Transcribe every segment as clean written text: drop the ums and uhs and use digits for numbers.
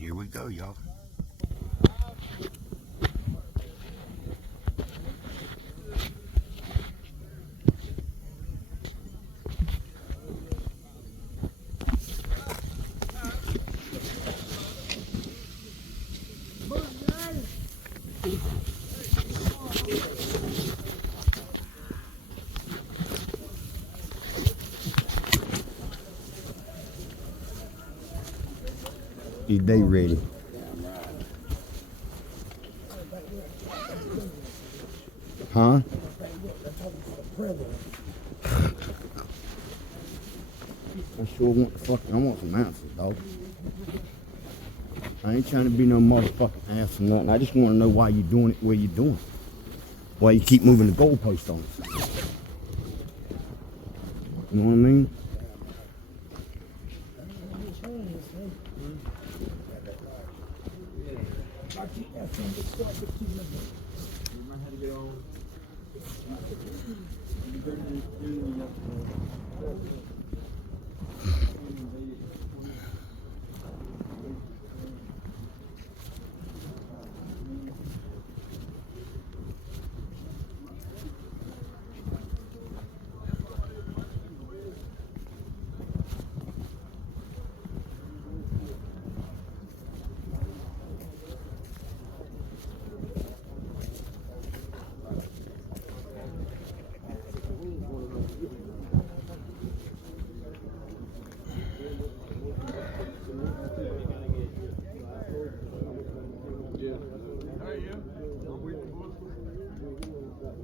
Here we go, y'all. Is they ready? Huh? I sure want I want some answers, dog. I ain't trying to be no motherfucking ass or nothing. I just want to know why you doing it where you doing it. Why you keep moving the goalpost on us. You know what I mean?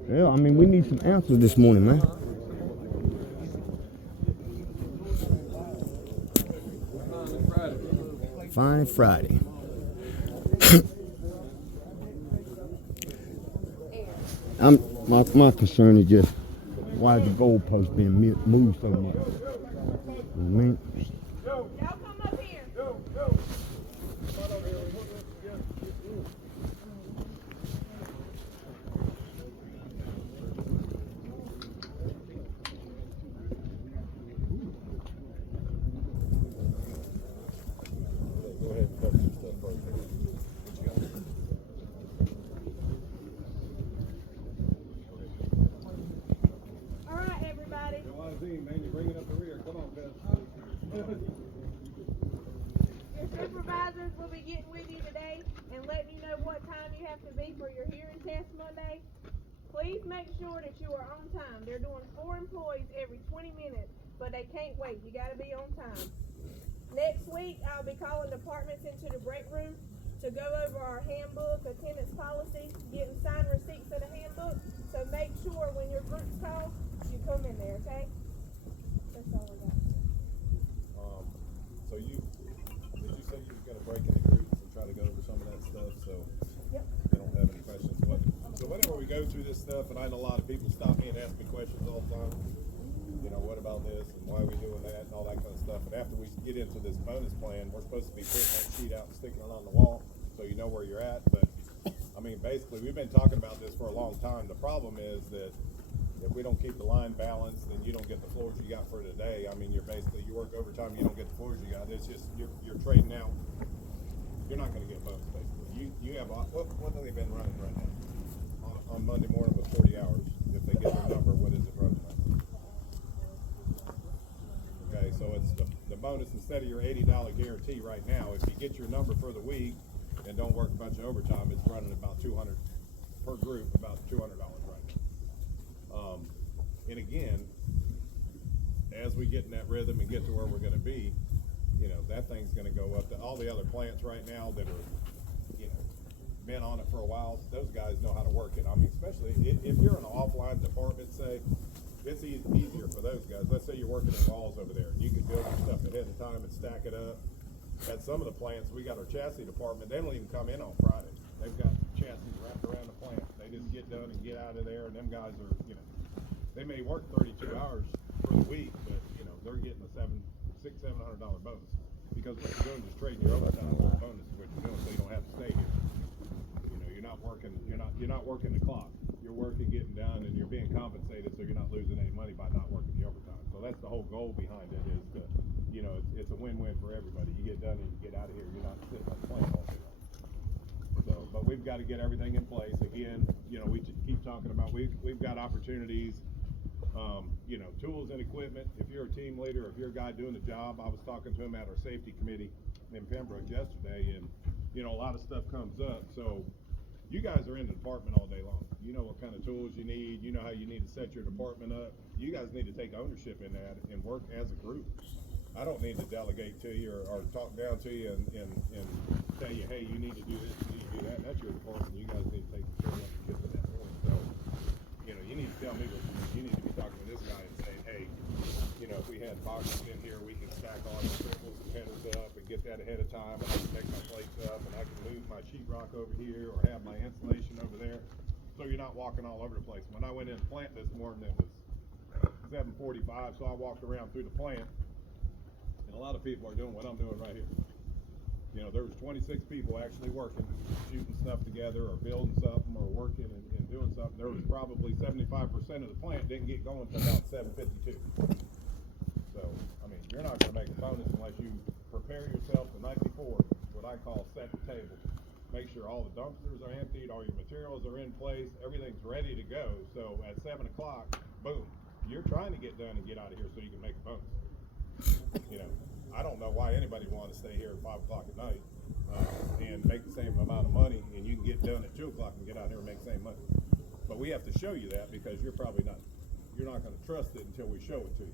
Yeah, I mean, we need some answers this morning, man. Fine Friday. My concern is just why is the goalpost being moved so much? You know what I mean? Y'all come up here. All right, everybody. Man, you're bringing up the rear. Come on, guys. Your supervisors will be getting with you today and letting you know what time you have to be for your hearing test Monday. Please make sure that you are on time. They're doing 4 employees every 20 minutes, but they can't wait. You got to be on time. Next week, I'll be calling departments into the break room to go over our handbook, attendance policy, getting signed receipts of the handbook. So make sure when your groups call, you come in there, okay? That's all we got. So did you say you was gonna break into groups and try to go over some of that stuff, so Yep. they don't have any questions? So whenever we go through this stuff, and I know a lot of people stop me and ask me questions all the time, you know, what about this, and why are we doing that, and all that kind of stuff, and after we get into this bonus plan, we're supposed to be putting that sheet out and sticking it on the wall, so you know where you're at, but, I mean, basically, we've been talking about this for a long time. The problem is that if we don't keep the line balanced, then you don't get the floors you got for today. I mean, you work overtime, you don't get the floors you got. It's just, you're trading out. You're not gonna get bonus, basically. You have, what have they been running right now? On Monday morning with 40 hours, if they get their number, what is it running at? Okay, so it's the bonus, instead of your $80 guarantee right now, if you get your number for the week and don't work a bunch of overtime, it's running about 200 per group, about $200 right now. And again, as we get in that rhythm and get to where we're going to be, you know, that thing's going to go up to all the other plants right now that are, you know, been on it for a while. Those guys know how to work it. I mean, especially if you're in an offline department, say, it's easier for those guys. Let's say you're working in walls over there. You can build your stuff ahead of time and stack it up. At some of the plants, we got our chassis department. They don't even come in on Friday. They've got chassis wrapped around the plant. They just get done and get out of there, and them guys are, you know, they may work 32 hours for the week, but, you know, they're getting a $700 bonus. Because what you're doing is trading your overtime for a bonus is what you're doing, so you don't have to stay here. You know, you're not working the clock. You're working, getting done, and you're being compensated, so you're not losing any money by not working the overtime. So that's the whole goal behind it, is to, you know, it's a win-win for everybody. You get done and you get out of here. You're not sitting on the got to get everything in place. Again, you know, we keep talking about, we've got opportunities, you know, tools and equipment. If you're a team leader, if you're a guy doing the job, I was talking to him at our safety committee in Pembroke yesterday, and, you know, a lot of stuff comes up. So you guys are in the department all day long. You know what kind of tools you need. You know how you need to set your department up. You guys need to take ownership in that and work as a group. I don't need to delegate to you or talk down to you and tell you, hey, you need to do this, you need to do that. That's your department. You guys need to take care of it and get to that point. So, you know, you need to tell me what you need. You need to be talking to this guy and saying, hey, you know, if we had boxes in here, we can stack all the triples and headers up and get that ahead of time, and I can make my plates up, and I can move my sheetrock over here or have my insulation over there, so you're not walking all over the place. When I went in the plant this morning, it was 7:45, so I walked around through the plant, and a lot of people are doing what I'm doing right here. You know, there was 26 people actually working, shooting stuff together or building something or working and doing something. There was probably 75% of the plant didn't get going until about 7:52. So, I mean, you're not going to make a bonus unless you prepare yourself the night before, what I call set the table. Make sure all the dumpsters are emptied, all your materials are in place, everything's ready to go. So at 7 o'clock, boom, you're trying to get done and get out of here so you can make a bonus. You know, I don't know why anybody wants to stay here at 5 o'clock at night and make the same amount of money, and you can get done at 2 o'clock and get out here and make the same money. But we have to show you that, because you're not going to trust it until we show it to you.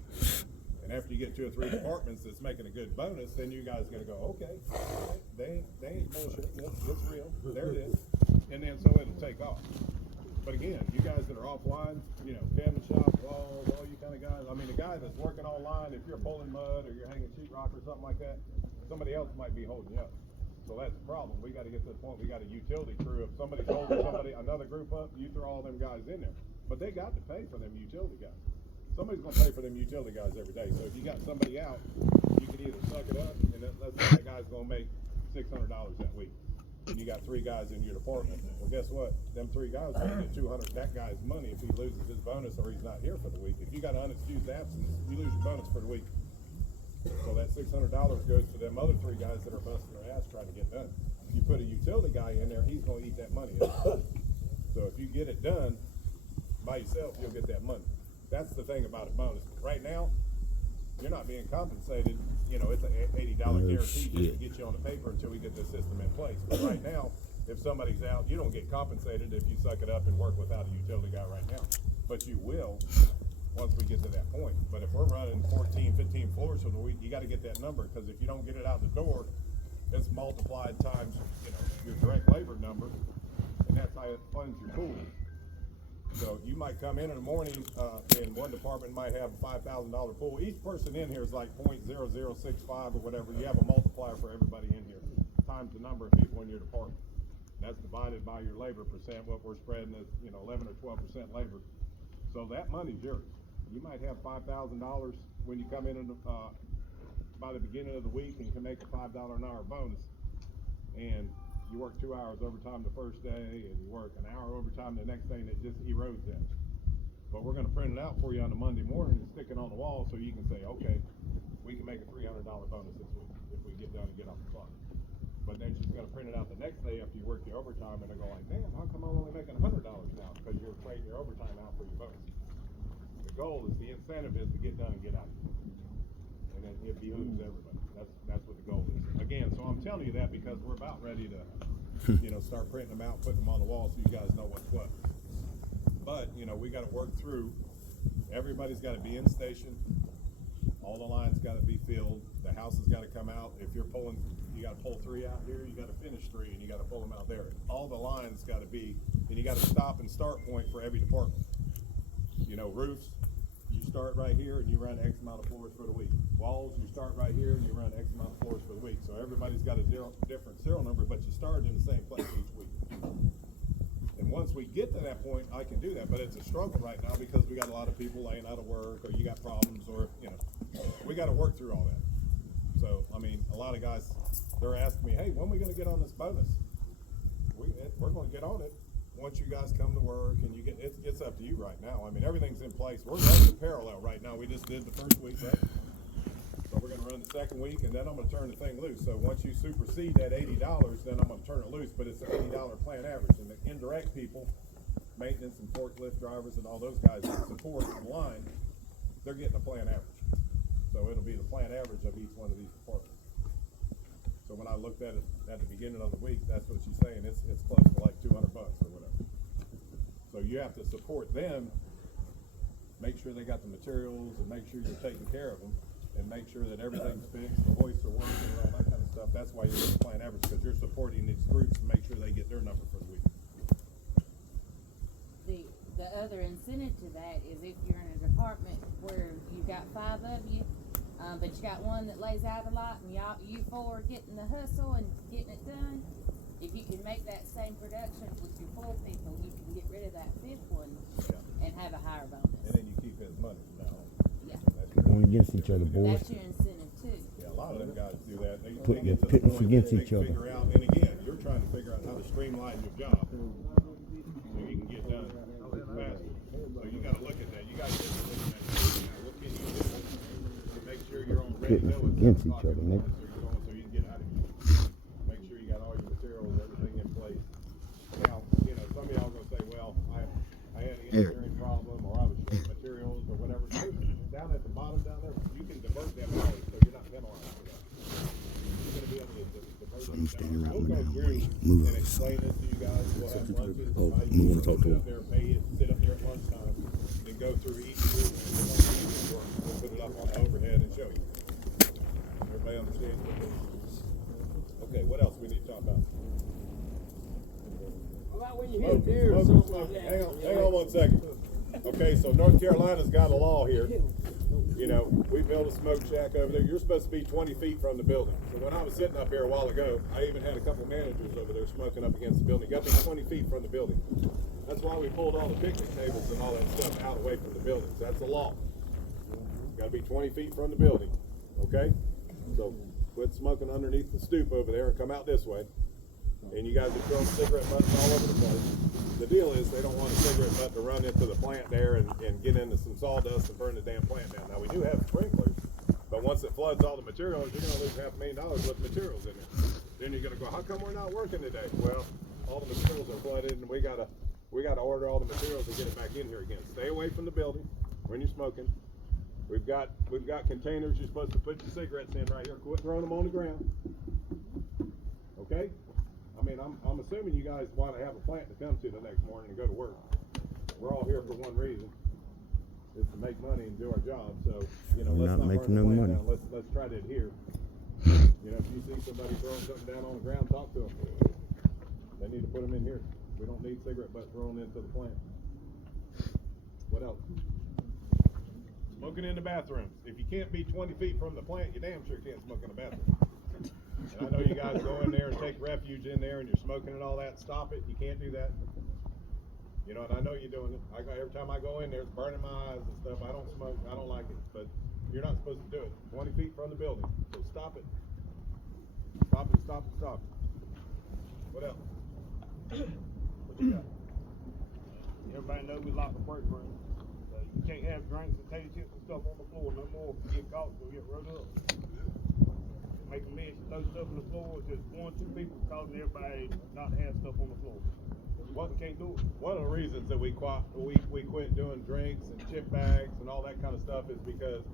And after you get 2 or 3 departments that's making a good bonus, then you guys are going to go, okay, all right, they ain't bullshit. It's real. There it is. And then so it'll take off. But again, you guys that are offline, you know, cabinet shop, walls, all you kind of guys. I mean, the guy that's working online, if you're pulling mud or you're hanging sheetrock or something like that, somebody else might be holding you up. So that's the problem. We got to get to the point. We got a utility crew. If somebody's holding another group up, you throw all them guys in there. But they got to pay for them utility guys. Somebody's going to pay for them utility guys every day. So if you got somebody out, you can either suck it up, and let's say that guy's going to make $600 that week, and you got 3 guys in your department. Well, guess what? Them 3 guys are going to get $200 that guy's money if he loses his bonus or he's not here for the week. If you got an unexcused absence, you lose your bonus for the week. So that $600 goes to them other 3 guys that are busting their ass trying to get done. You put a utility guy in there, he's going to eat that money up. So if you get it done by yourself, you'll get that money. That's the thing about a bonus. Right now, you're not being compensated. You know, it's an $80 guarantee just to get you on the paper until we get this system in place. But right now, if somebody's out, you don't get compensated if you suck it up and work without a utility guy right now. But you will once we get to that point. But if we're running 14, 15 floors for the week, you got to get that number, because if you don't get it out the door, it's multiplied times, you know, your direct labor number, and that's how it funds your pool. So you might come in the morning, and one department might have a $5,000 pool. Each person in here is like 0.0065 or whatever. You have a multiplier for everybody in here, times the number of people in your department. That's divided by your labor percent. What we're spreading is, you know, 11 or 12% labor. So that money's yours. You might have $5,000 when you come in by the beginning of the week and can make a $5 an hour bonus. And you work 2 hours overtime the first day, and you work an hour overtime the next day, and it just erodes that. But we're going to print it out for you on a Monday morning and stick it on the wall so you can say, okay, we can make a $300 bonus this week if we get done and get off the clock. But then she's going to print it out the next day after you work your overtime, and they're going like, damn, how come I'm only making $100 now? Because you're trading your overtime out for your bonus. The goal is, the incentive is to get done and get out. And it behooves everybody. That's what the goal is. Again, so I'm telling you that because we're about ready to, you know, start printing them out, putting them on the wall so you guys know what's what. But, you know, we got to work through. Everybody's got to be in station. All the lines got to be filled. The house has got to come out. If you're pulling, you got to pull 3 out here. You got to finish 3, and you got to pull them out there. All the lines got to be, and you got to stop and start point for every department. You know, roofs, you start right here and you run X amount of floors for the week. Walls, you start right here and you run X amount of floors for the week. So everybody's got a different serial number, but you start in the same place each week. And once we get to that point, I can do that. But it's a struggle right now because we got a lot of people laying out of work, or you got problems, or, you know, we got to work through all that. So, I mean, a lot of guys, they're asking me, hey, when are we going to get on this bonus? We're going to get on it. Once you guys come to work and you get, it's up to you right now. I mean, everything's in place. We're running in parallel right now. We just did the first week, right? So we're going to gonna run the second week, and then I'm gonna turn the thing loose. So once you supersede that $80, then I'm gonna turn it loose, but it's an $80 plan average. And the indirect people, maintenance and forklift drivers and all those guys that support the line, they're getting a plan average. So it'll be the plan average of each one of these departments. So when I looked at it at the beginning of the week, that's what she's saying, it's close to like $200 or whatever. So you have to support them, make sure they got the materials, and make sure you're taking care of them, and make sure that everything's fixed, the hoists are working, and all that kind of stuff. That's why you're getting plan average, because you're supporting these groups to make sure they get their number for the week. The other incentive to that is if you're in a department where you've got 5 of you, but you got one that lays out a lot, and you 4 are getting the hustle and getting it done. If you can make that same production with your 4 people, you can get rid of that 5th one and have a higher bonus. And then you keep his money from now on. Yeah. Going against each other, boys. That's your incentive too. Yeah, a lot of them guys do that. They Put get to the pitting point against that they each other. figure out, and again, you're trying to figure out how to streamline your job so you can get done faster. So you gotta look at that. You gotta look at that. What can you do to make sure you're on ready to Pitting go at against 7 each o'clock other, in the Nick. morning so you can get out of here. Make sure you got all your materials, everything in place. Now, you know, some of y'all gonna say, well, I had an engineering problem, or I was short materials, or whatever. Down at the bottom down there, you can divert them out so you're not penalized for that. You're gonna be able to divert them I'm standing down. around We'll go now, through move and over. explain this to you guys. We'll have lunches. Oh, invite move you on, talk to sit him. up there, pay it, sit up there at lunchtime, and go through each group and we'll do each work. We'll put it up on the overhead and show you. Everybody understands what this is? Okay, what else we need to talk about? Hang on 1 second. Okay, so North Carolina's got a law here. You know, we built a smoke shack over there. You're supposed to be 20 feet from the building. So when I was sitting up here a while ago, I even had a couple managers over there smoking up against the building. You got to be 20 feet from the building. That's why we pulled all the picnic tables and all that stuff out away from the buildings. That's the law. Got to be 20 feet from the building. Okay? So quit smoking underneath the stoop over there and come out this way. And you guys are throwing cigarette butts all over the place. The deal is they don't want a cigarette butt to run into the plant there and get into some sawdust and burn the damn plant down. Now we do have sprinklers, but once it floods all the materials, you're going to lose $500,000 with materials in there. Then you're going to go, how come we're not working today? Well, all the materials are flooded, and we got to order all the materials to get it back in here again. Stay away from the building when you're smoking. We've got containers you're supposed to put your cigarettes in right here. Quit throwing them on the ground. Okay? I mean, I'm assuming you guys want to have a plant to come to the next morning and go to work. We're all here for one reason, is to make money and do our job. So, you know, let's not burn the plant down. Let's try to adhere. You know, if you see somebody throwing something down on the ground, talk to them. They need to put them in here. We don't need cigarette butts thrown into the plant. What else? Smoking in the bathrooms. If you can't be 20 feet from the plant, you damn sure can't smoke in the bathroom. And I know you guys go in there and take refuge in there and you're smoking and all that. Stop it. You can't do that. You know, and I know you're doing it. Every time I go in there, it's burning my eyes and stuff. I don't smoke. I don't like it. But you're not supposed to do it. 20 feet from the building. So stop it. Stop it, stop it, stop it. What else? What you got? Everybody knows we lock the break room. You can't have drinks and potato chips and stuff on the floor no more. If you get caught, you'll get run up. Make a mess, throw stuff on the floor. Just 1 or 2 people causing everybody not to have stuff on the floor. We can't do it. One of the reasons that we quit doing drinks and chip bags and all that kind of stuff is because,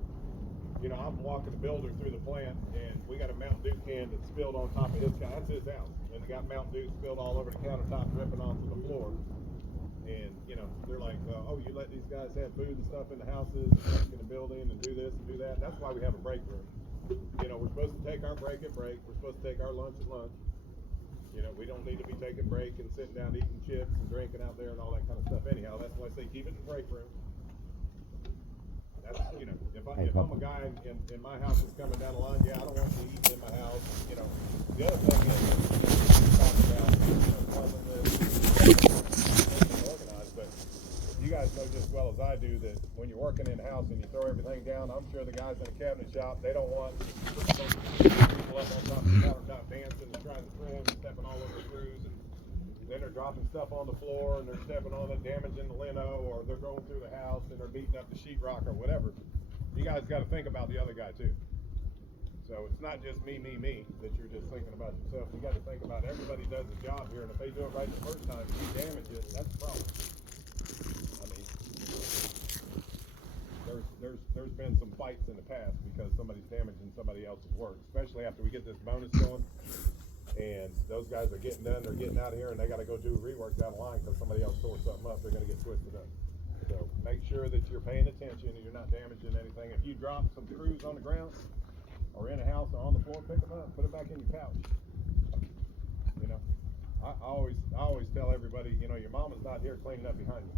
you know, I'm walking the builder through the plant and we got a Mountain Dew can that spilled on top of his guy. That's his house. And they got Mountain Dew spilled all over the countertop, dripping onto the floor. And, you know, they're like, oh, you let these guys have food and stuff in the houses and drink in the building and do this and do that. That's why we have a break room. You know, we're supposed to take our break at break. We're supposed to take our lunch at lunch. You know, we don't need to be taking break and sitting down eating chips and drinking out there and all that kind of stuff anyhow. That's why I say keep it in the break room. That's, you know, if I'm a guy in my house that's coming down the line, yeah, I don't want you eating in my house. You know, the other thing is, we talk about, you know, cleanliness, organized, but you guys know just as well as I do that when you're working in the house and you throw everything down, I'm sure the guys in the cabinet shop, they don't want people up on top of the countertop dancing and trying to trim and stepping all over the screws, and then they're dropping stuff on the floor and they're stepping on it, damaging the lino, or they're going through the house and they're beating up the sheetrock or whatever. You guys got to think about the other guy too. So it's not just me, that you're just thinking about yourself. You gotta think about everybody does a job here, and if they do it right the first time, and you damage it, that's a problem. I mean, there's been some fights in the past because somebody's damaging somebody else's work, especially after we get this bonus going. And those guys are getting done, they're getting out of here, and they gotta go do rework down the line because somebody else tore something up, they're gonna get twisted up. So make sure that you're paying attention and you're not damaging anything. If you drop some screws on the ground, or in a house or on the floor, pick them up, put them back in your pouch. You know, I always tell everybody, you know, your mama's not here cleaning up behind you.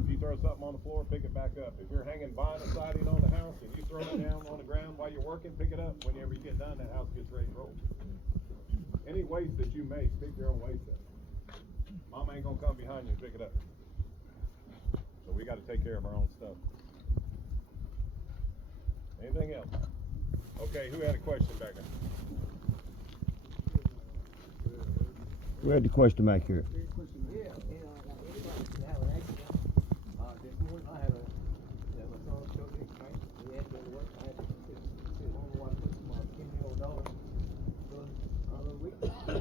If you throw something on the floor, pick it back up. If you're hanging vinyl siding on the house and you throw it down on the ground while you're working, pick it up. Whenever you get done, that house gets ready to roll. Any waste that you make, pick your own waste up. Mama ain't gonna come behind you and pick it up. So we gotta take care of our own stuff. Anything else? Okay, who had a question back there? Who had the question back here? Yeah, I have an accident. This morning I had my son showed me strength. He had to go to work. I had to sit home and watch my 10-year-old daughter. So we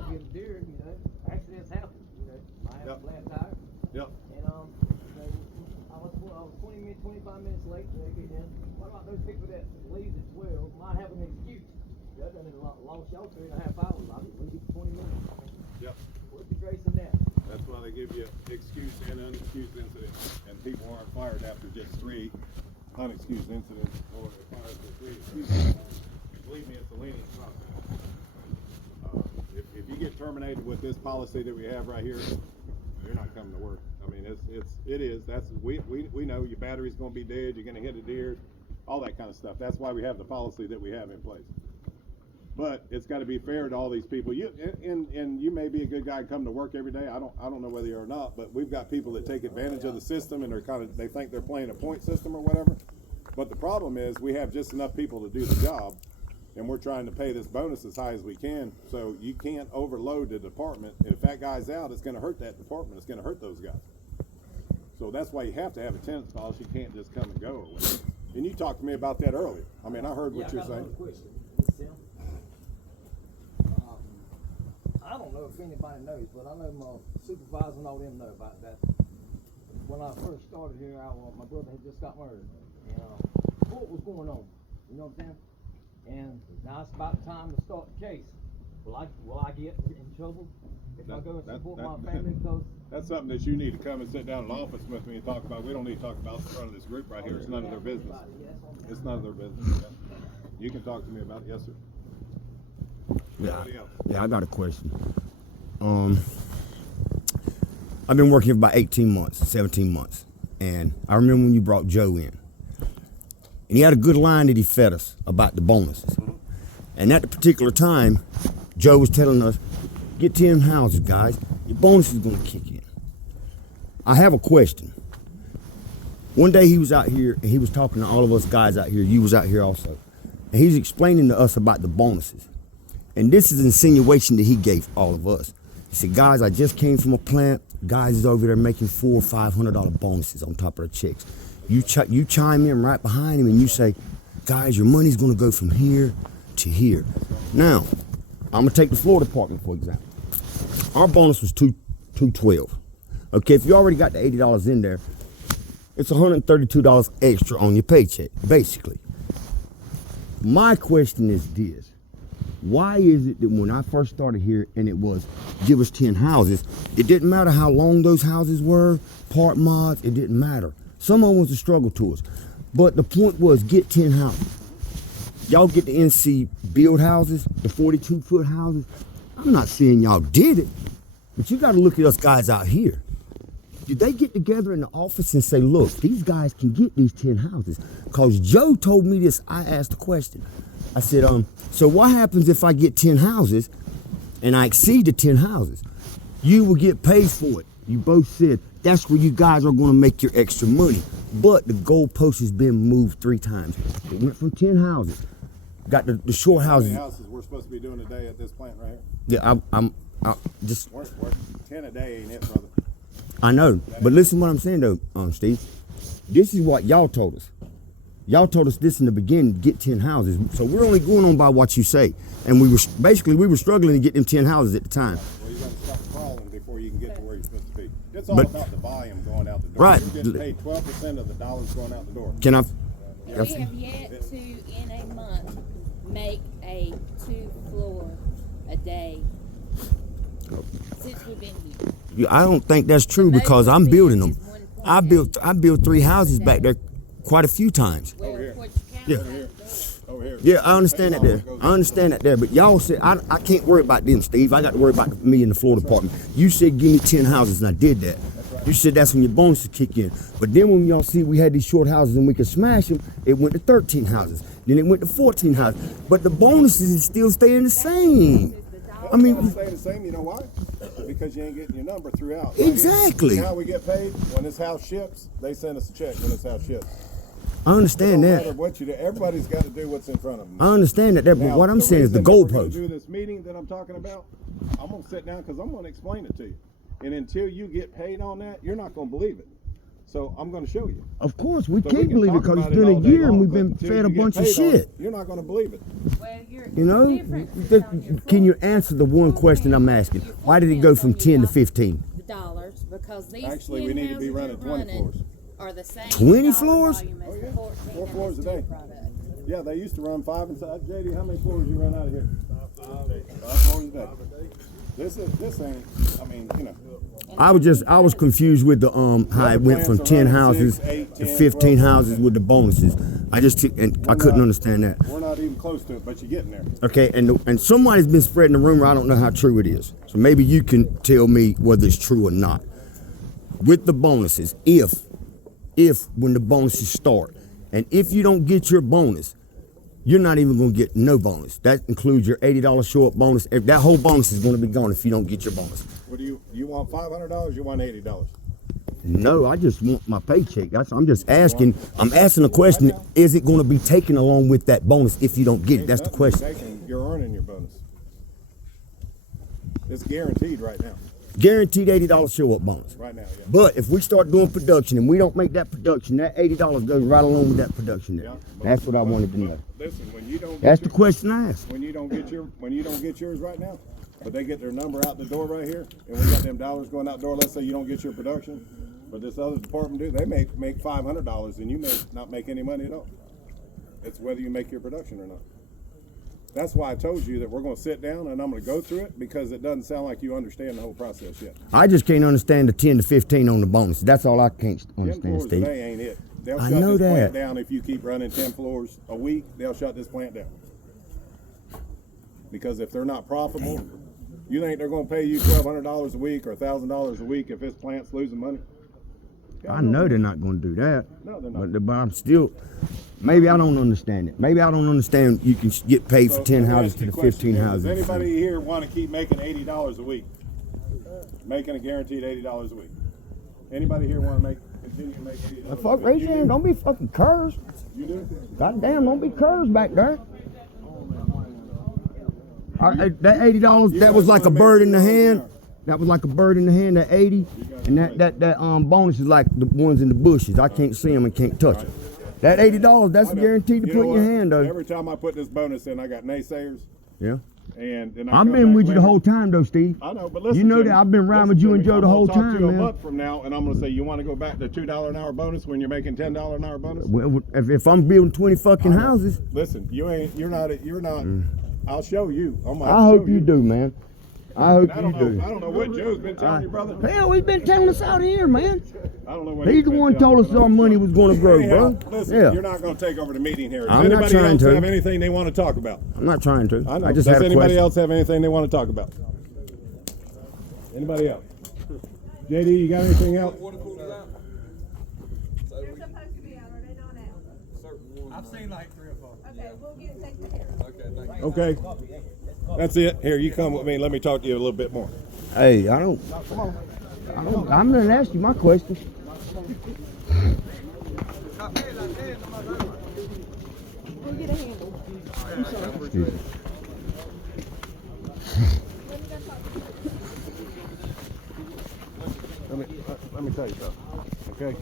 get a deer, you know. Accidents happen, you know. I had a flat tire. Yep. And I was 25 minutes late to get in. What about those people that leave at 12 might have an excuse? That doesn't lost y'all 3.5 hours. I'll be leaving 20 minutes. Yep. What's the grace in that? That's why they give you excused and unexcused incidents, and people aren't fired after just 3 unexcused incidents, or they're fired for 3 excused. Believe me, it's a lenient process. If you get terminated with this policy that we have right here, you're not coming to work. I mean, it is. That's we know your battery's going to be dead. You're going to hit a deer, all that kind of stuff. That's why we have the policy that we have in place. But it's got to be fair to all these people. And you may be a good guy and come to work every day. I don't know whether you are or not, but we've got people that take advantage of the system and they think they're playing a point system or whatever. But the problem is we have just enough people to do the job, and we're trying to pay this bonus as high as we can. So you can't overload the department. And if that guy's out, it's going to hurt that department. It's going to hurt those guys. So that's why you have to have a attendance policy. You can't just come and go or whatever. And you talked to me about that earlier. I mean, I heard what you're saying. I don't know if anybody knows, but I know my supervisor and all them know about that. When I first started here, my brother had just got married, and what was going on? You know what I'm saying? And now it's about time to start the case. Will I get in trouble if I go and support my family? Because that's something that you need to come and sit down in the office with me and talk about. We don't need to talk about in front of this group right here. It's none of their business. It's none of their business. Yeah. You can talk to me about it. Yes, sir. Yeah, I got a question. I've been working for about 18 months, 17 months. And I remember when you brought Joe in. And he had a good line that he fed us about the bonuses. And at the particular time, Joe was telling us, get 10 houses, guys. Your bonus is going to kick in. I have a question. One day he was out here and he was talking to all of us guys out here. You was out here also. And he was explaining to us about the bonuses. And this is an insinuation that he gave all of us. He said, guys, I just came from a plant. Guys is over there making $400 or $500 bonuses on top of their checks. You chime in right behind him and you say, guys, your money's going to go from here to here. Now, I'm going to take the floor department, for example. Our bonus was $212. Okay, if you already got the $80 in there, it's $132 extra on your paycheck, basically. My question is this. Why is it that when I first started here and it was give us 10 houses, it didn't matter how long those houses were, part mods, it didn't matter. Some of them was a struggle to us. But the point was get 10 houses. Y'all get the NC build houses, the 42-foot houses. I'm not saying y'all did it, but you got to look at us guys out here. Did they get together in the office and say, look, these guys can get these 10 houses? Because Joe told me this, I asked a question. I said, so what happens if I get 10 houses and I exceed the 10 houses? You will get paid for it. You both said that's where you guys are going to make your extra money. But the goalpost has been moved 3 times. It went from 10 houses. Got the short houses. How many houses we're supposed to be doing a day at this plant right here? Yeah, I'm just. We're 10 a day, ain't it, brother? I know, but listen to what I'm saying though, Steve. This is what y'all told us. Y'all told us this in the beginning, get 10 houses. So we're only going on by what you say. And we were struggling to get them 10 houses at the time. Well, you gotta stop crawling before you can get to where you're supposed to be. It's all But- about the volume going out the door. Right. You're getting paid 12% of the dollars going out the door. Can I? We have yet to, in a month, make a 2-floor a day since we've been here. I don't think that's true Most because I'm of it building is them. 1.8. I built 3 houses back there quite a few times. Well, Over here. what you count Yeah. out there. Over here. Yeah, I understand that there. I understand that there. But y'all said, I can't worry about them, Steve. I got to worry about me and the floor department. You said, give me 10 houses, and I did that. You said that's when your bonuses kick in. But then when y'all see we had these short houses and we could smash them, it went to 13 houses. Then it went to 14 houses. But the bonuses is still staying the same. I It's mean, stay the same. You know why? Because you ain't getting your number throughout. Exactly. You know how we get paid? When this house ships, they send us a check when this house ships. I understand No matter that. what you do, everybody's got to do what's in front of them. I understand that there. But Now, what I'm saying is the reason that we're gonna goalpost. do this meeting that I'm talking about, I'm gonna sit down because I'm gonna explain it to you. And until you get paid on that, you're not gonna believe it. So I'm gonna show you. Of course, we So can't can believe it talk because about it's been all a day year and long, we've but been until fed a you get bunch of paid on shit. it, you're not gonna believe it. Well, your You know, difference is on your can you full answer the one question I'm asking? Why did it go from 10 to 15? dollars? Because these Actually, 10 we need to be houses running you're 20 floors. are the same 20 dollar floors? volume as Oh, the yeah. 14 4 of floors the a day. steel product. Yeah, they used to run 5 inside. JD, how many floors you run out of here? 5 floors a day. This ain't, I mean, you know. I was confused with the how it went from 10 houses 6, 8, to 10, 15 12. houses with the bonuses. I couldn't understand that. We're not even close to it, but you're getting there. Okay, and somebody's been spreading a rumor. I don't know how true it is. So maybe you can tell me whether it's true or not. With the bonuses, if when the bonuses start, and if you don't get your bonus, you're not even going to get no bonus. That includes your $80 show-up bonus. That whole bonus is going to be gone if you don't get your bonus. What do you want $500? You want $80? No, I just want my paycheck. I'm just asking. I'm asking the question: is it going to be taken along with that bonus if you don't get it? That's the question. You're earning your bonus. It's guaranteed right now. Guaranteed $80 show-up bonus. Right now, yeah. But if we start doing production and we don't make that production, that $80 goes right along with that production there. Yeah. That's what I wanted to know. Listen, when you don't That's get the question I asked. when you don't get yours right now, but they get their number out the door right here, and we got them dollars going out the door. Let's say you don't get your production, but this other department do. They make $500, and you may not make any money at all. It's whether you make your production or not. That's why I told you that we're going to sit down and I'm going to go through it because it doesn't sound like you understand the whole process yet. I just can't understand the 10 to 15 on the bonus. That's all I can't 10 understand, floors a Steve. day ain't it. They'll I shut know this plant that. down if you keep running 10 floors a week. They'll shut this plant down. Because if they're not profitable, you think they're going to pay you $1,200 a week or $1,000 a week if this plant's losing money? I know they're not going to do that. No, they're not. But I'm still, maybe I don't understand it. Maybe I don't understand you can get paid for 10 let me houses ask to you the a question 15 here. houses. Does anybody here want to keep making $80 a week? Making a guaranteed $80 a week? Anybody here want to continue to make $80 a Fuck, week? raise You your hand. do? Don't be fucking curs. You do? God damn, don't be curs back there. That $80, that was like a bird in the hand. That was like a bird in the hand, that 80. And that bonus is like the ones in the bushes. I can't see them and can't touch them. That $80, that's I know. guaranteed to You put know in your what? hand, though. Every time I put this bonus in, I got naysayers. Yeah. And I I've come been back with you the later. whole time, though, Steve. I know, but listen. You know to me. that I've been riding Listen with you to and me. Joe I'm the gonna whole talk to time, you a man. month from now, and I'm going to say, you want to go back to $2 an hour bonus when you're making $10 an hour bonus? Well, if I'm building 20 fucking I know. houses, Listen, you're not. I'll show you. I hope you do, man. I hope I you don't know. do. I don't know what Joe's been telling you, brother. Hell, he's been telling us out here, man. I don't know what He's the been one telling told you, us our money was going to grow, Anyhow, bro. listen, Yeah. you're not going to take over the meeting here. Does I'm not anybody trying else to. have anything they want to talk about? I'm not trying to. I know. I just Does had a anybody question. else have anything they want to talk about? Anybody else? JD, you got anything else? They're supposed to be out, are they not out? I've seen like 3 or 4. Okay, we'll get it taken care of. Okay, thank you. Okay. That's it. Here, you come with me. Let me talk to you a little bit more. Hey, I'm going to ask you my question. We'll get a handle. Excuse me. Let me tell you something. Okay.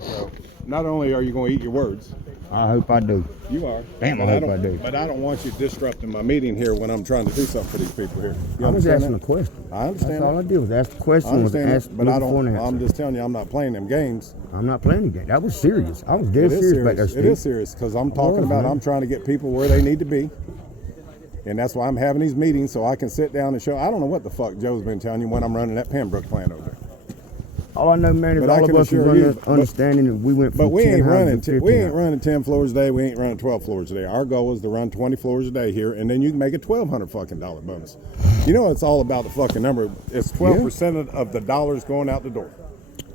So not only are you going to eat your words, I hope I do. you are. Damn, I but hope don't, I do. But I don't want you disrupting my meeting here when I'm trying to do something for these people here. You I was understand asking that? a question. I understand That's all I that. did was ask the I question. Was understand ask that, but I before don't. and I'm answer. just telling you, I'm not playing them games. I'm not playing the game. That was serious. I was dead It is serious about that, serious. Steve. It is serious because I'm talking about. man. I'm trying to get people where they need to be, and that's why I'm having these meetings so I can sit down and show. I don't know what the fuck Joe's been telling you when I'm running that Pembroke plant over there. All I know, man, is But I all of can us was assure you, understanding that we went from But we 10 ain't houses running. to 15 We ain't houses. running 10 floors a day. We ain't running 12 floors a day. Our goal is to run 20 floors a day here, and then you can make a $1,200 fucking dollar bonus. You know, it's all about the fucking number. It's 12% of the dollars going out the door.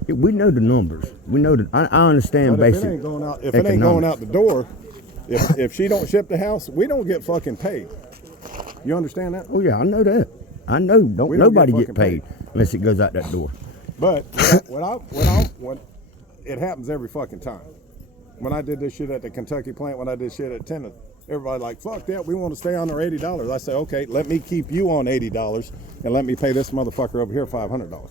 Yeah, we know the numbers. We know that. I understand But if basic. it ain't going out, if it ain't going out the door, if she don't ship the house, we don't get fucking paid. You understand that? Oh yeah, I know that. I know. We don't Nobody get get fucking paid unless it goes out that door. But what it happens every fucking time. When I did this shit at the Kentucky plant, when I did shit at Tennant, everybody like, fuck that, we want to stay on our $80. I say, okay, let me keep you on $80 and let me pay this motherfucker over here $500.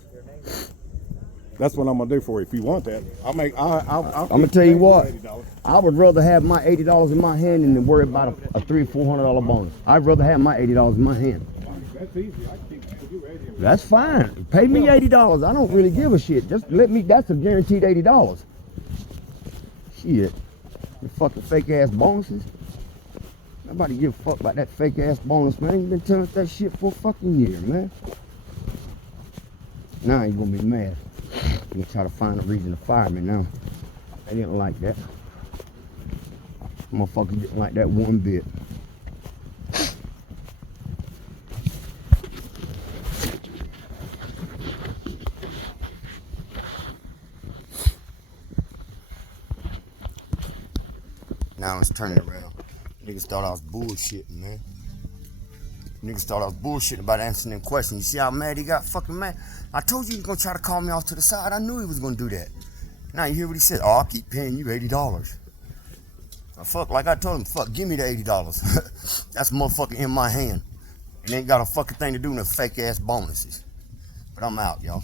That's what I'm gonna do for you. If you want that, I'm gonna tell you what. $80. I would rather have my $80 in my hand than to worry about a $300 or $400 bonus. I'd rather have my $80 in my hand. That's easy. I can keep you 80. That's fine. Pay me $80. I don't really give a shit. Just let me. That's a guaranteed $80. Shit. The fucking fake ass bonuses. Nobody give a fuck about that fake ass bonus, man. You been telling us that shit for a fucking year, man. Now you're gonna be mad. You gonna try to find a reason to fire me now. They didn't like that. Motherfucker didn't like that one bit. Now it's turning around. Niggas thought I was bullshitting, man. Niggas thought I was bullshitting about answering them questions. You see how mad he got? Fucking mad. I told you he was gonna try to call me off to the side. I knew he was gonna do that. Now you hear what he said? Oh, I'll keep paying you $80. Fuck, like I told him, fuck, give me the $80. That's motherfucking in my hand. It ain't got a fucking thing to do with no fake ass bonuses. But I'm out, y'all.